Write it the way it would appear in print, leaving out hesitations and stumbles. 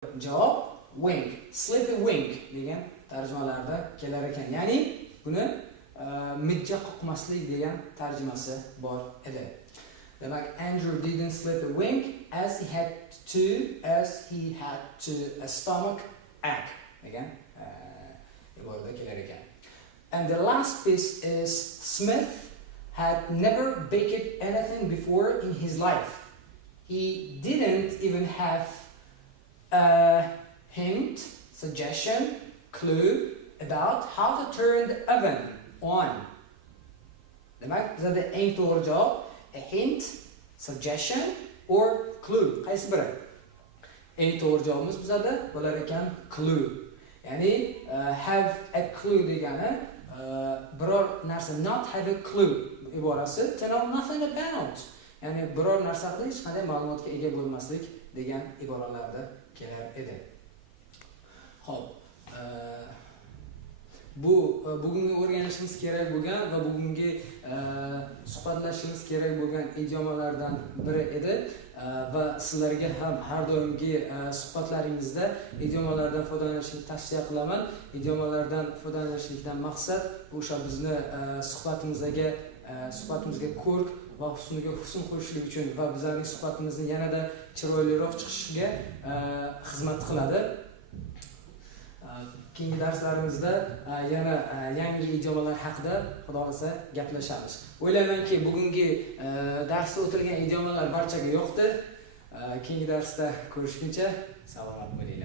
javob wink, sleepy wink degan tarjimalarda kelar ekan. Ya'ni buni mijja qoqmaslik degan tarjimasi bor edi. Demak, Andrew didn't sleep a wink as he had to a stomach ache degan iborada kelar ekan. And the last piece is Smith had never baked anything before in his life. He didn't even have a hint, suggestion, clue about how to turn the oven on. Demak, bizda eng to'g'ri javob a hint, suggestion or clue. Qaysi biri? Eng to'g'ri javobimiz bizda bo'lar ekan clue. Ya'ni have a clue degani biror narsa, not have a clue iborasi to know nothing about. Ya'ni biror narsa haqida hech qanday ma'lumotga ega bo'lmaslik degan iboralarda kelar edi. Xo'p, bu bugungi o'rganishimiz kerak bo'lgan va bugungi suhbatlashishimiz kerak bo'lgan idiomalardan biri edi va sizlarga ham har doimgi suhbatlaringizda idiomalardan foydalanishni tavsiya qilaman. Idiomalardan foydalanishlikdan maqsad o'sha bizni suhbatimizga ko'rk va husniga husn qo'shishlik uchun va bizlarning suhbatimizni yanada chiroyliroq chiqishiga xizmat qiladi. Keyingi darslarimizda yana yangi idiomalar haqida xudo xolasa gaplashamiz. O'ylaymanki, bugungi darsda o'tilgan idiomalar barchaga yoqdi. Keyingi darsda ko'rishguncha salomat bo'ling.